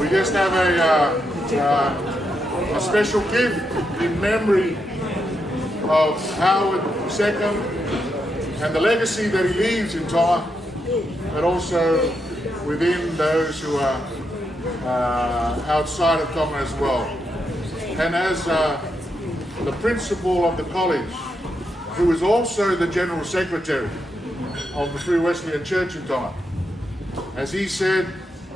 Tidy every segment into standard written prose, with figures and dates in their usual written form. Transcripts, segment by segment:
We just have a special gift in memory of Howard Secomb and the legacy that he leaves in Tonga, but also within those who are outside of Tonga as well. And as the principal of the college, who is also the General Secretary of the Free Wesleyan Church in Tonga, as he said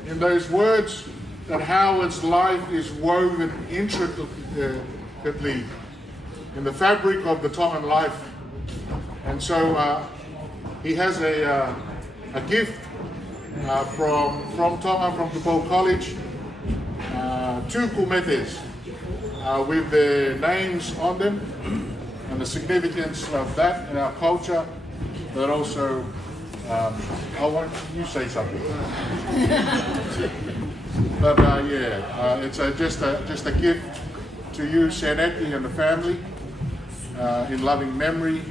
in those words, that Howard's life is woven intricately in the fabric of the Tongan life. And so he has a gift from Tonga, from the Bow College, 2 kumetes with their names on them and the significance of that in our culture, but also, I want you to say something. But it's just a gift to you, Seneki, and the family, in loving memory.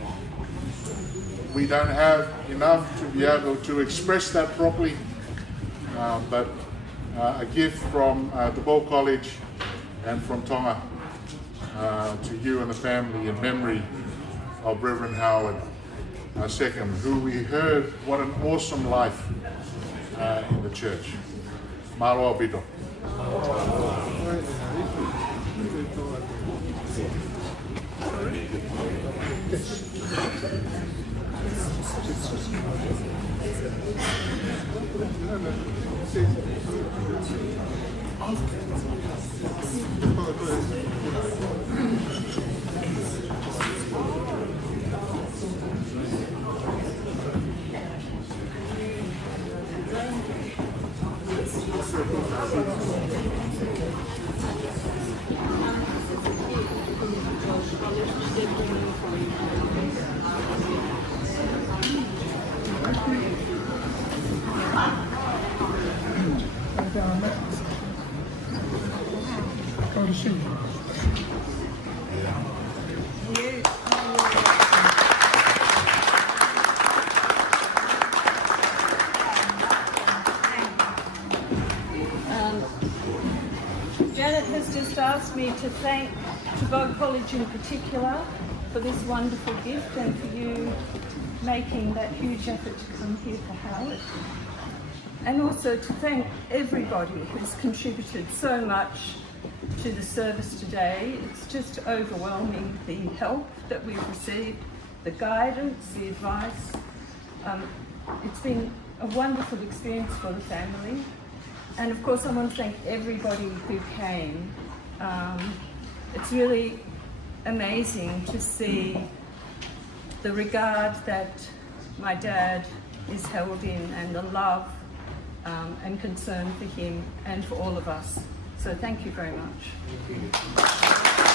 We don't have enough to be able to express that properly, but a gift from the Bow College and from Tonga to you and the family in memory of Reverend Howard Secomb, who we heard what an awesome life in the church. Malo Bito. Janet has just asked me to thank Bow College in particular for this wonderful gift and for you making that huge effort to come here for Howard. And also to thank everybody who's contributed so much to the service today. It's just overwhelming, the help that we've received, the guidance, the advice. It's been a wonderful experience for the family. And of course I want to thank everybody who came. It's really amazing to see the regard that my dad is held in and the love and concern for him and for all of us. So thank you very much.